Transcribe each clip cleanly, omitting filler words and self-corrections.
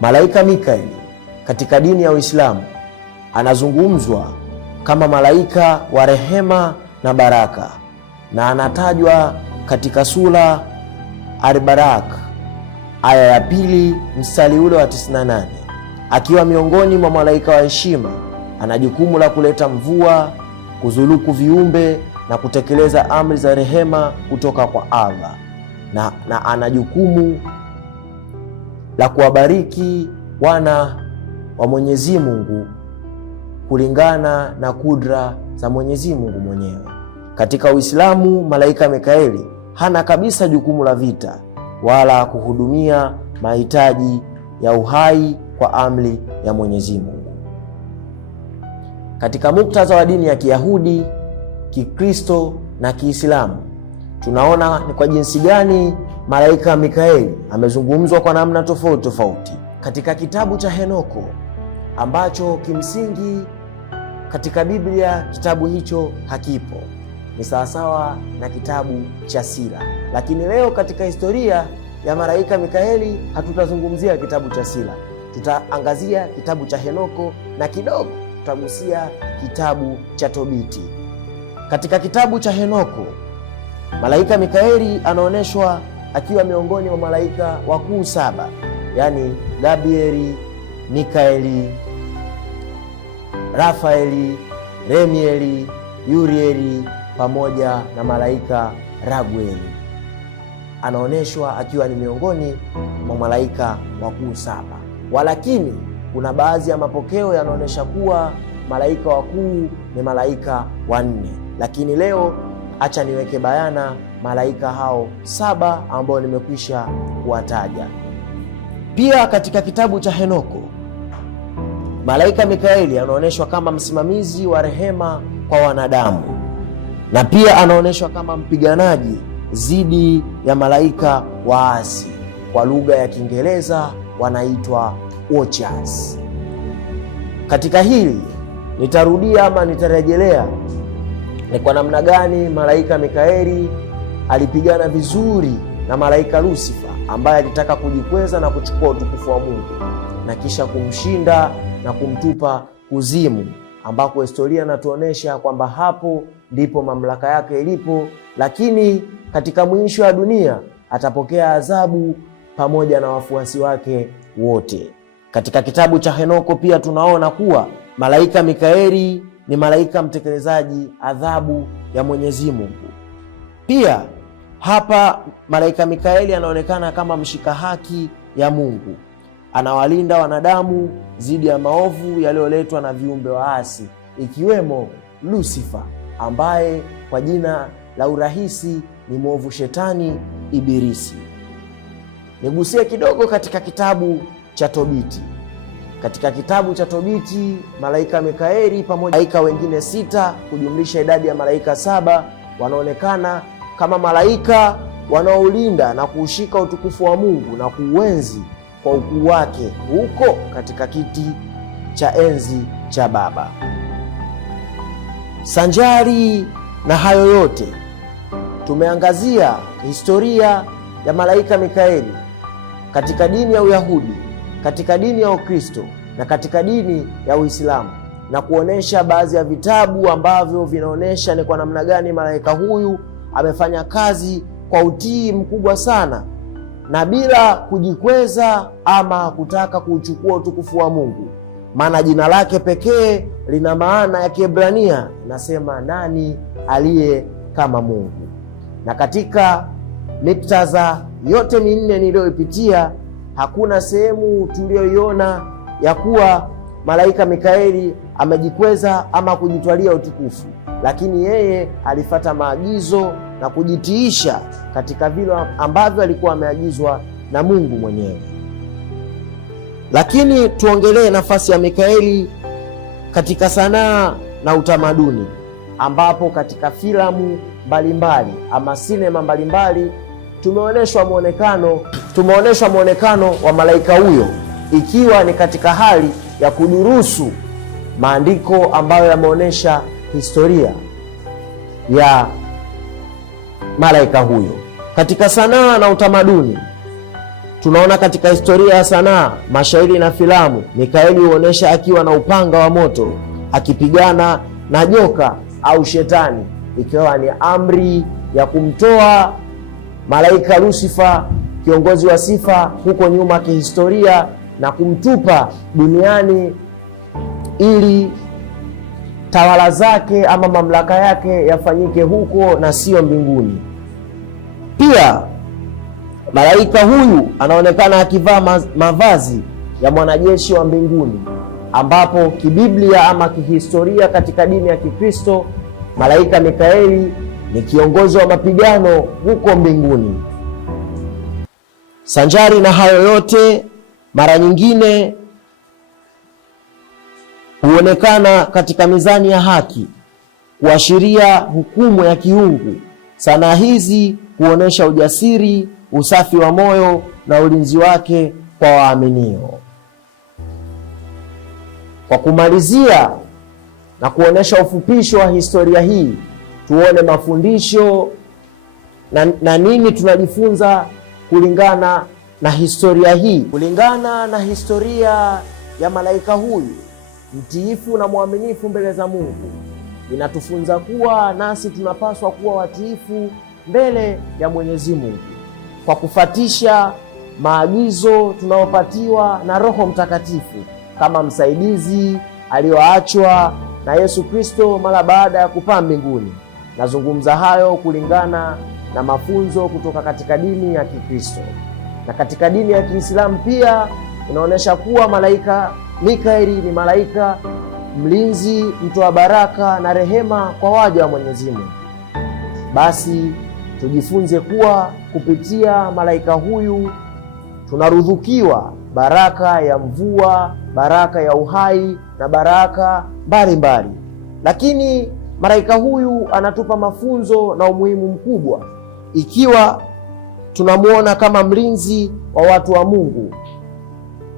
Malaika Mikaeli katika dini ya Uislamu anazungumzwa kama malaika wa rehema na baraka, na anatajwa katika sura Al-Barak aya ya 2 mstari ule wa 98. Akiwa miongoni mwa malaika wa heshima, ana jukumu la kuleta mvua, kuzuluku viumbe na kutekeleza amri za rehema kutoka kwa Allah, na ana jukumu la kuwabariki wana wa Mwenyezi Mungu kulingana na kudra za Mwenyezi Mungu mwenyewe. Katika Uislamu, malaika Mikaeli hana kabisa jukumu la vita wala kuhudumia mahitaji ya uhai kwa amri ya Mwenyezi Mungu. Katika muktadha wa dini ya Kiyahudi, Kikristo na Kiislamu, tunaona ni kwa jinsi gani malaika Mikaeli amezungumzwa kwa namna tofauti tofauti. Katika kitabu cha Henoko ambacho kimsingi katika Biblia kitabu hicho hakipo, ni sawasawa na kitabu cha Sira. Lakini leo katika historia ya malaika Mikaeli hatutazungumzia kitabu cha Sira, tutaangazia kitabu cha Henoko na kidogo tutagusia kitabu cha Tobiti. Katika kitabu cha Henoko, malaika Mikaeli anaonyeshwa akiwa miongoni mwa malaika wakuu 7, yani Gabrieli, Mikaeli, Rafaeli, Remieli, Urieli pamoja na malaika Ragueli. Anaonyeshwa akiwa ni miongoni mwa malaika wakuu 7. Walakini kuna baadhi ya mapokeo yanaonyesha kuwa malaika wakuu ni malaika 4. Lakini leo acha niweke bayana malaika hao 7 ambao nimekwisha kuwataja. Pia katika kitabu cha Henoko, malaika Mikaeli anaonyeshwa kama msimamizi wa rehema kwa wanadamu, na pia anaonyeshwa kama mpiganaji dhidi ya malaika waasi. Kwa lugha ya Kiingereza wanaitwa Watchers. Katika hili nitarudia ama nitarejelea ni kwa namna gani malaika Mikaeli alipigana vizuri na malaika Lucifer ambaye alitaka kujikweza na kuchukua utukufu wa Mungu na kisha kumshinda na kumtupa kuzimu, ambako historia inatuonesha kwamba hapo ndipo mamlaka yake ilipo. Lakini katika mwisho wa dunia atapokea adhabu pamoja na wafuasi wake wote. Katika kitabu cha Henoko pia tunaona kuwa malaika Mikaeli ni malaika mtekelezaji adhabu ya Mwenyezi Mungu. Pia hapa malaika Mikaeli anaonekana kama mshika haki ya Mungu, anawalinda wanadamu dhidi ya maovu yaliyoletwa na viumbe waasi, ikiwemo Lucifer ambaye kwa jina la urahisi ni mwovu shetani Ibilisi. Nigusie kidogo katika kitabu cha Tobiti. Katika kitabu cha Tobiti, malaika Mikaeli pamoja na malaika wengine 6 kujumlisha idadi ya malaika 7 wanaonekana kama malaika wanaolinda na kuushika utukufu wa Mungu na kuuenzi kwa ukuu wake huko katika kiti cha enzi cha Baba. Sanjari na hayo yote, tumeangazia historia ya malaika Mikaeli katika dini ya Uyahudi, katika dini ya Ukristo na katika dini ya Uislamu, na kuonesha baadhi ya vitabu ambavyo vinaonesha ni kwa namna gani malaika huyu amefanya kazi kwa utii mkubwa sana na bila kujikweza ama kutaka kuchukua utukufu wa Mungu, maana jina lake pekee lina maana ya Kiebrania nasema nani aliye kama Mungu. Na katika miktadha yote 4 niliyoipitia, hakuna sehemu tuliyoiona ya kuwa malaika Mikaeli amejikweza ama kujitwalia utukufu, lakini yeye alifuata maagizo na kujitiisha katika vile ambavyo alikuwa ameagizwa na Mungu mwenyewe. Lakini tuongelee nafasi ya Mikaeli katika sanaa na utamaduni, ambapo katika filamu mbalimbali ama sinema mbalimbali tumeonyeshwa muonekano wa malaika huyo, ikiwa ni katika hali ya kudurusu maandiko ambayo yameonyesha historia ya malaika huyo. Katika sanaa na utamaduni Tunaona katika historia ya sanaa, mashairi na filamu, Mikaeli huonesha akiwa na upanga wa moto akipigana na joka au shetani, ikiwa ni amri ya kumtoa malaika Lucifer, kiongozi wa sifa huko nyuma kihistoria, na kumtupa duniani ili tawala zake ama mamlaka yake yafanyike huko na sio mbinguni. Pia malaika huyu anaonekana akivaa mavazi ya mwanajeshi wa mbinguni, ambapo kibiblia ama kihistoria katika dini ya Kikristo, malaika Mikaeli ni kiongozi wa mapigano huko mbinguni. Sanjari na hayo yote, mara nyingine huonekana katika mizani ya haki kuashiria hukumu ya kiungu. Sanaa hizi huonesha ujasiri, usafi wa moyo na ulinzi wake kwa waaminio. Kwa kumalizia na kuonesha ufupisho wa historia hii, tuone mafundisho na nini tunajifunza kulingana na historia hii. Kulingana na historia ya malaika huyu mtiifu na mwaminifu mbele za Mungu, inatufunza kuwa nasi tunapaswa kuwa watiifu mbele ya Mwenyezi Mungu kwa kufuatisha maagizo tunayopatiwa na Roho Mtakatifu kama msaidizi aliyoachwa na Yesu Kristo mara baada ya kupaa mbinguni. Nazungumza hayo kulingana na mafunzo kutoka katika dini ya Kikristo. Na katika dini ya Kiislamu pia inaonyesha kuwa malaika Mikaeli ni malaika mlinzi, mtoa baraka na rehema kwa waja wa Mwenyezi Mungu. Basi tujifunze kuwa kupitia malaika huyu tunaruzukiwa baraka ya mvua, baraka ya uhai na baraka mbalimbali. Lakini malaika huyu anatupa mafunzo na umuhimu mkubwa, ikiwa tunamuona kama mlinzi wa watu wa Mungu.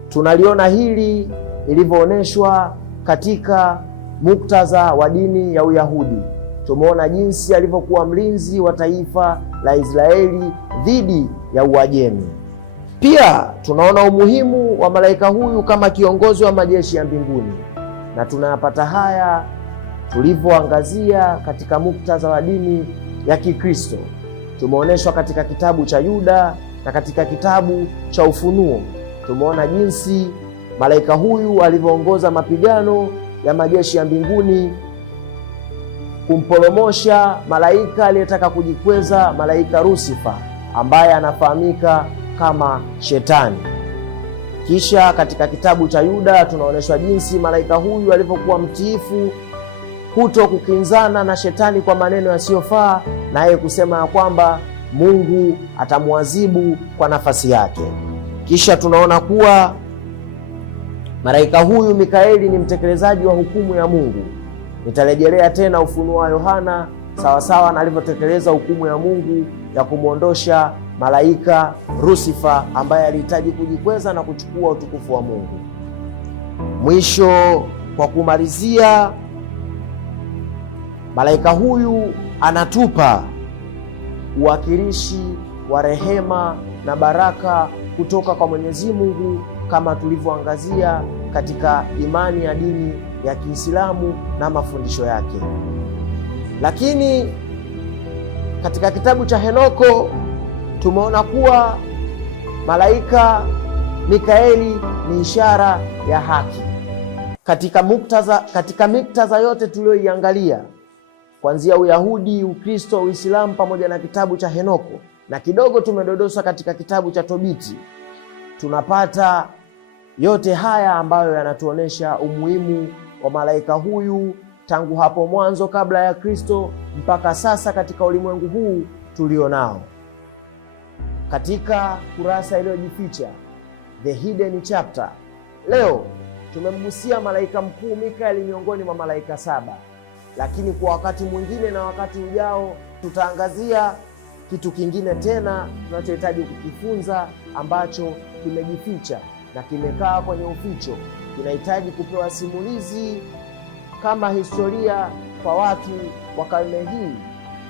Tunaliona hili lilivyoonyeshwa katika muktadha wa dini ya Uyahudi. Tumeona jinsi alivyokuwa mlinzi wa taifa la Israeli dhidi ya Uajemi. Pia tunaona umuhimu wa malaika huyu kama kiongozi wa majeshi ya mbinguni, na tunayapata haya tulivyoangazia katika muktadha wa dini ya Kikristo. Tumeonyeshwa katika kitabu cha Yuda na katika kitabu cha Ufunuo. Tumeona jinsi malaika huyu alivyoongoza mapigano ya majeshi ya mbinguni kumpolomosha malaika aliyetaka kujikweza, malaika Lucifer, ambaye anafahamika kama Shetani. Kisha katika kitabu cha Yuda tunaonyeshwa jinsi malaika huyu alivyokuwa mtiifu, kuto kukinzana na Shetani kwa maneno yasiyofaa, na yeye kusema ya kwamba Mungu atamwadhibu kwa nafasi yake. Kisha tunaona kuwa malaika huyu Mikaeli ni mtekelezaji wa hukumu ya Mungu. Nitarejelea tena Ufunuo wa Yohana sawasawa na alivyotekeleza hukumu ya Mungu ya kumwondosha malaika Lucifer ambaye alihitaji kujikweza na kuchukua utukufu wa Mungu. Mwisho, kwa kumalizia, malaika huyu anatupa uwakilishi wa rehema na baraka kutoka kwa Mwenyezi Mungu kama tulivyoangazia katika imani ya dini ya Kiislamu na mafundisho yake. Lakini katika kitabu cha Henoko tumeona kuwa malaika Mikaeli ni ishara ya haki. Katika muktadha yote tuliyoiangalia, kuanzia Uyahudi, Ukristo, Uislamu pamoja na kitabu cha Henoko, na kidogo tumedodosa katika kitabu cha Tobiti, tunapata yote haya ambayo yanatuonesha umuhimu wa malaika huyu tangu hapo mwanzo kabla ya Kristo mpaka sasa katika ulimwengu huu tulionao. Katika kurasa iliyojificha, The Hidden Chapter, leo tumemgusia malaika mkuu Mikaeli miongoni mwa malaika 7, lakini kwa wakati mwingine na wakati ujao tutaangazia kitu kingine tena tunachohitaji kukifunza ambacho kimejificha na kimekaa kwenye uficho, kinahitaji kupewa simulizi kama historia kwa watu wa karne hii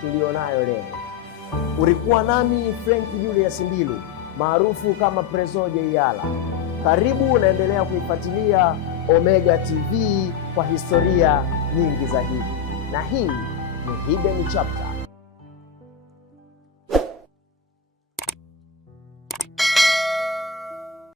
tulionayo leo. Ulikuwa nami Frank Julius Mbilu maarufu kama Prezo Jeyala. Karibu unaendelea kuifuatilia Omega TV kwa historia nyingi zaidi, na hii ni Hidden Chapter.